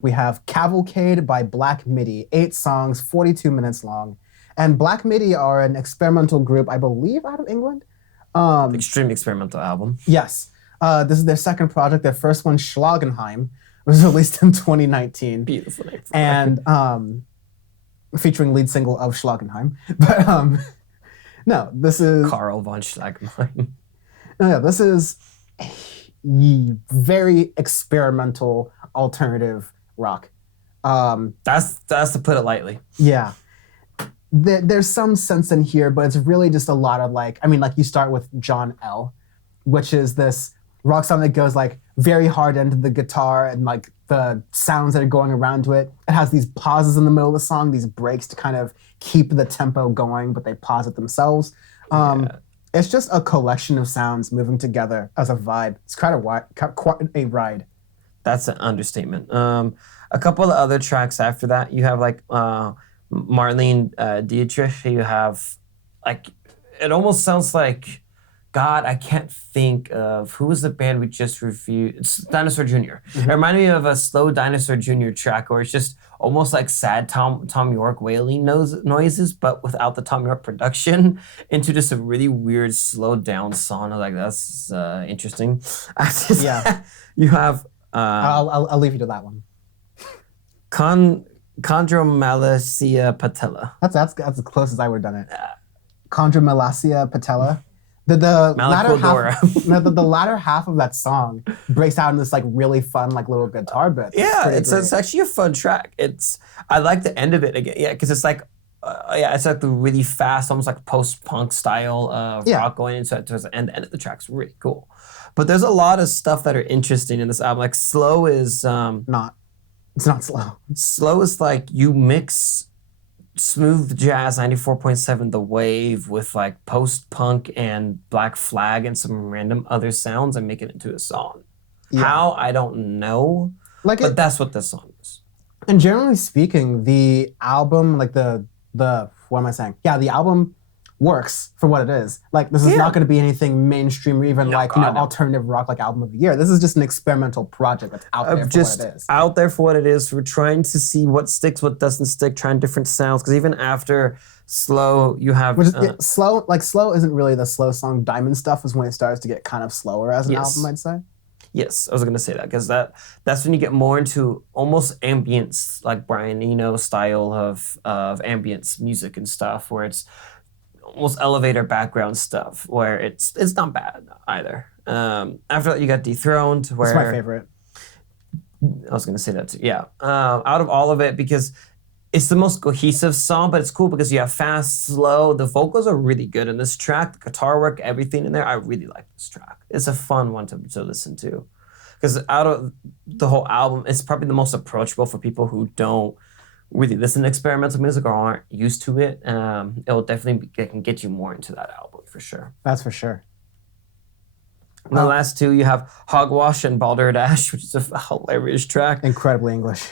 We have Cavalcade by Black Midi, 8 songs, 42 minutes long. And Black Midi are an experimental group, I believe, out of England. Extreme experimental album. Yes. This is their second project. Their first one, Schlagenheim, was released in 2019. Beautiful name. And featuring lead single of Schlagenheim. But no, this is... Carl von Schlagenheim. No, this is a very experimental alternative rock. That's to put it lightly. Yeah. There's some sense in here, but it's really just a lot of you start with John L., which is this rock song that goes very hard into the guitar and the sounds that are going around to it. It has these pauses in the middle of the song, these breaks to kind of keep the tempo going, but they pause it themselves. It's just a collection of sounds moving together as a vibe. It's quite a ride. That's an understatement. A couple of other tracks after that, you have Marlene Dietrich. You have it almost sounds like, God, I can't think of who was the band we just reviewed. It's Dinosaur Jr. It reminded me of a slow Dinosaur Jr. track where it's just almost like sad Tom York wailing noises, but without the Tom York production, into just a really weird slowed down song. That's interesting. Yeah. You have I'll leave you to that one. Chondromalacia patella. That's as close as I would have done it. Chondromalacia patella. The latter half of that song breaks out in this really fun little guitar bit. Yeah, it's actually a fun track. I like the end of it again. Yeah, because it's it's the really fast, almost post-punk style of rock going into it towards the end. The end of the track's really cool. But there's a lot of stuff that are interesting in this album. Slow is not. It's not slow. Slow is you mix smooth jazz 94.7 The Wave with post-punk and Black Flag and some random other sounds and make it into a song. Yeah. How? I don't know. But that's what this song is. And generally speaking, the album, the what am I saying? Yeah, the album works for what it is. This is not going to be anything mainstream or even alternative rock album of the year. This is just an experimental project that's out there for what it is. Out there for what it is. We're trying to see what sticks, what doesn't stick, trying different sounds. Because even after Slow, you have... Slow isn't really the slow song. Diamond Stuff is when it starts to get kind of slower as an album, I'd say. Yes, I was going to say that, because that's when you get more into almost ambience, Brian Eno style of ambience music and stuff, where it's almost elevator background stuff, where it's not bad either. After that, you got Dethroned, where... It's my favorite. I was going to say that too, yeah. Out of all of it, because it's the most cohesive song, but it's cool because you have fast, slow. The vocals are really good in this track. The guitar work, everything in there, I really like this track. It's a fun one to listen to. Because out of the whole album, it's probably the most approachable for people who don't really listen to experimental music or aren't used to it. It will definitely can get you more into that album for sure. That's for sure. And the last two, you have Hogwash and Balderdash, which is a hilarious track. Incredibly English.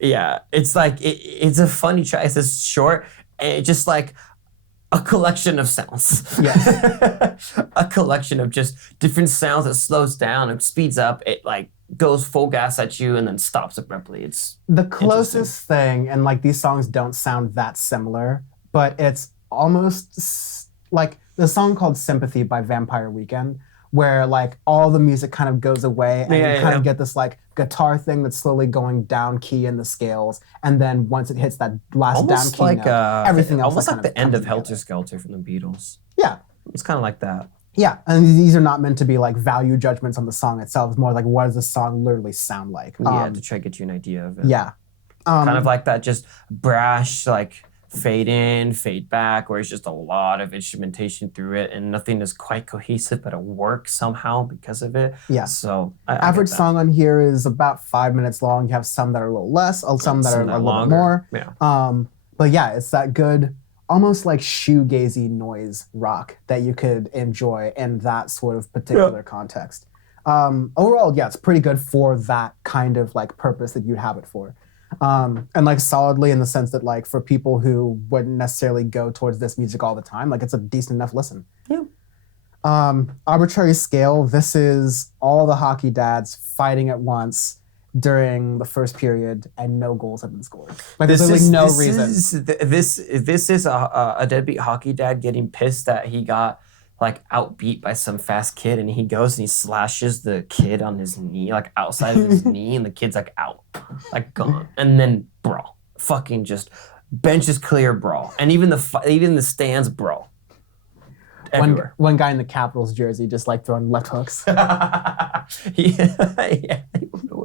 Yeah, it's it's a funny track. It's just short and it's just a collection of sounds. Yes. A collection of just different sounds that slows down and speeds up. It goes full gas at you and then stops abruptly. It's the closest thing, and these songs don't sound that similar, but it's almost the song called Sympathy by Vampire Weekend, where all the music kind of goes away and you kind of get this guitar thing that's slowly going down key in the scales, and then once it hits that last almost down key note, everything else almost the end of Helter Skelter from the Beatles. Yeah. It's kind of like that. Yeah, and these are not meant to be value judgments on the song itself. It's more what does the song literally sound like? To try to get you an idea of it. Yeah. Kind of like that just brash, fade in, fade back, where it's just a lot of instrumentation through it and nothing is quite cohesive, but it works somehow because of it. Yeah. So average song on here is about 5 minutes long. You have some that are a little less, some that are a little bit more. Yeah. But yeah, it's that good, almost shoegazy noise rock that you could enjoy in that sort of particular context. Overall, yeah, it's pretty good for that kind of purpose that you'd have it for. And solidly in the sense that for people who wouldn't necessarily go towards this music all the time, it's a decent enough listen. Yeah. Arbitrary Scale, this is all the hockey dads fighting at once, during the first period, and no goals have been scored. Like there's literally no reason. This is a deadbeat hockey dad getting pissed that he got like outbeat by some fast kid, and he goes and he slashes the kid on his knee, like outside of his knee, and the kid's like out, like gone, and then brawl, fucking just bench is clear brawl, and even the stands brawl. Everywhere. One guy in the Capitals jersey just like throwing left hooks. Yeah, I don't know